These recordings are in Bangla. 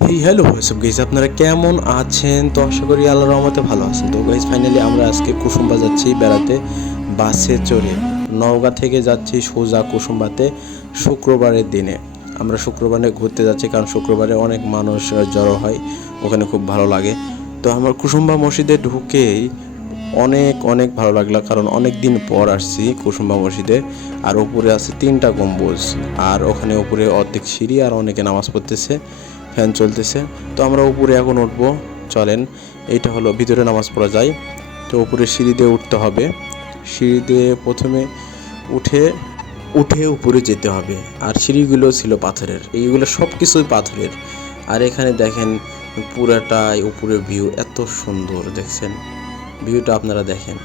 এই হ্যালো সব গাইস আপনারা কেমন আছেন? তো আশা করি আল্লাহর রহমতে ভালো আছেন। তো গাইজ ফাইনালি আমরা আজকে কুসুম্বা যাচ্ছি বেড়াতে। বাসে চড়ে নওগাঁ থেকে যাচ্ছি সোজা কুসুম্বাতে শুক্রবারের দিনে। আমরা শুক্রবারে ঘুরতে যাচ্ছি কারণ শুক্রবারে অনেক মানুষ জড়ো হয়। ওখানে খুব ভালো লাগে। তো আমার কুসুম্বা মসজিদে ঢুকেই অনেক অনেক ভালো লাগল কারণ অনেক দিন পর আসছি কুসুম্বা মসজিদে। আর উপরে আছে তিনটা গম্বুজ। আর ওখানে উপরে অর্ধেক সিঁড়ি আর অনেকে নামাজ পড়তেছে। ফ্যান চলতেছে। তো আমরা উপরে এখন উঠবো। চলেন, এইটা হলো ভিতরে নামাজ পড়া যায়। তো উপরে সিঁড়ি দিয়ে উঠতে হবে। সিঁড়ি দিয়ে প্রথমে উঠে উঠে উপরে যেতে হবে। আর সিঁড়িগুলো ছিল পাথরের। এইগুলো সব কিছুই পাথরের। আর এখানে দেখেন পুরাটাই উপরে ভিউ। এত সুন্দর, দেখছেন? ভিউটা আপনারা দেখেন।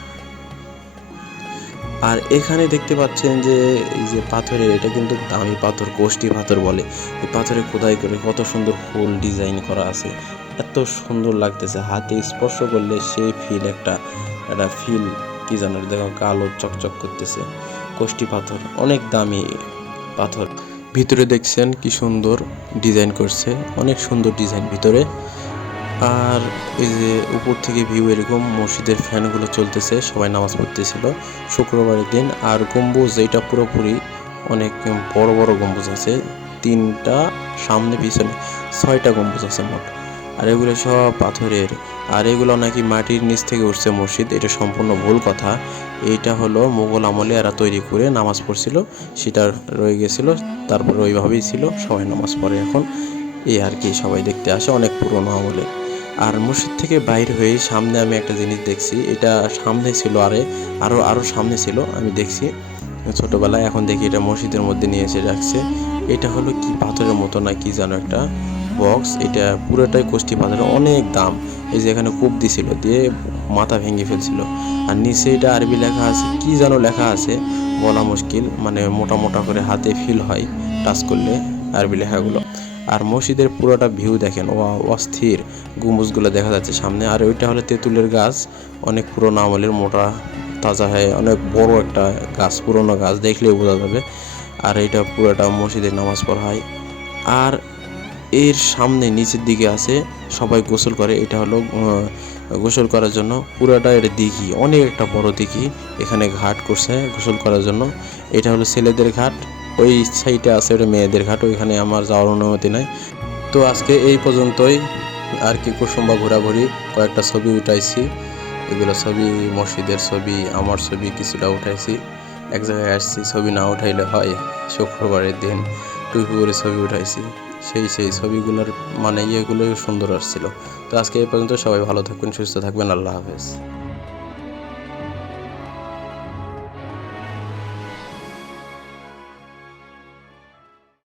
আর এখানে দেখতে পাচ্ছেন যে এই যে পাথরের, এটা কিন্তু দামি পাথর কোষ্টি পাথর বলে। এই পাথরে খোদাই করে কত সুন্দর ফুল ডিজাইন করা আছে। এত সুন্দর লাগতেছে, হাতে স্পর্শ করলে সেই ফিল একটা একটা ফিল কি জানো দেখো কালো চকচক করতেছে। কোষ্টি পাথর, অনেক দামি পাথর। ভিতরে দেখছেন কি সুন্দর ডিজাইন করছে, অনেক সুন্দর ডিজাইন ভিতরে। আর এই যে উপর থেকে ভিউ এরকম মসজিদের ফ্যানগুলো চলতেছে, সবাই নামাজ পড়তেছিল। শুক্রবারের দিন আর গম্বুজ, এটা পুরোপুরি অনেক বড় বড় গম্বুজ আছে। তিনটা সামনে পিছনে, ছয়টা গম্বুজ আছে মোট। আর এগুলো সব পাথরের। আর এগুলো নাকি মাটির নিচ থেকে উঠছে মসজিদ, এটা সম্পূর্ণ ভুল কথা। এইটা হলো মোগল আমলে এরা তৈরি করে নামাজ পড়ছিল, সেটা রয়ে গেছিল, তারপর ওইভাবেই ছিল, সবাই নামাজ পড়ে এখন। এই আর কি সবাই দেখতে আসে, অনেক পুরনো আমলে। আর মসজিদ থেকে বাইর হয়ে সামনে আমি একটা জিনিস দেখছি। এটা সামনে ছিল আরে আরও আরও সামনে ছিল, আমি দেখছি। ছোটোবেলায় এখন দেখি এটা মসজিদের মধ্যে নিয়ে এসে রাখছে। এটা হলো কি পাথরের মতো না কি যেন একটা বক্স এটা পুরোটাই কোষ্টি পাথরের, অনেক দাম। এই যে এখানে কূপ দিছিল, দিয়ে মাথা ভেঙে ফেলছিল। আর নিচে এটা আরবি লেখা আছে, কি যেন লেখা আছে, বলা মুশকিল। মানে মোটা মোটা করে হাতে ফিল হয় টাচ করলে আরবি লেখাগুলো। আর মসজিদের পুরোটা ভিউ দেখেন ও অস্থির গম্বুজগুলো দেখা যাচ্ছে সামনে। আর ওইটা হলো তেঁতুলের গাছ, অনেক পুরোনো আমলের মোটা, তাজা হয় অনেক বড় একটা গাছ, পুরোনো গাছ, দেখলেই বোঝা যাবে। আর এটা পুরোটা মসজিদে নামাজ পড়া হয়। আর এর সামনে নিচের দিকে আছে, সবাই গোসল করে, এটা হলো গোসল করার জন্য পুরোটা এটা দিঘি, অনেক একটা বড় দিঘি এখানে ঘাট করছে গোসল করার জন্য। এটা হলো ছেলেদের ঘাট ওই সাইডে আছে, ওটা মেয়েদের ঘাট, ওইখানে আমার যাওয়ার অনুমতি নাই। তো আজকে এই পর্যন্তই। আর কি কুসুম্বা ঘোরাঘুরি, কয়েকটা ছবি উঠাইছি। এগুলো ছবি, মসজিদের ছবি, আমার ছবি, কিছুটা উঠাইছি। এক জায়গায় আসছি, ছবি না উঠাইলে হয়, শুক্রবারের দিন টুপি করে ছবি উঠাইছি। সেই সেই ছবিগুলোর মানে ইয়েগুলোই সুন্দর আসছিল। তো আজকে এই পর্যন্ত, সবাই ভালো থাকবেন, সুস্থ থাকবেন, আল্লাহ হাফেজ।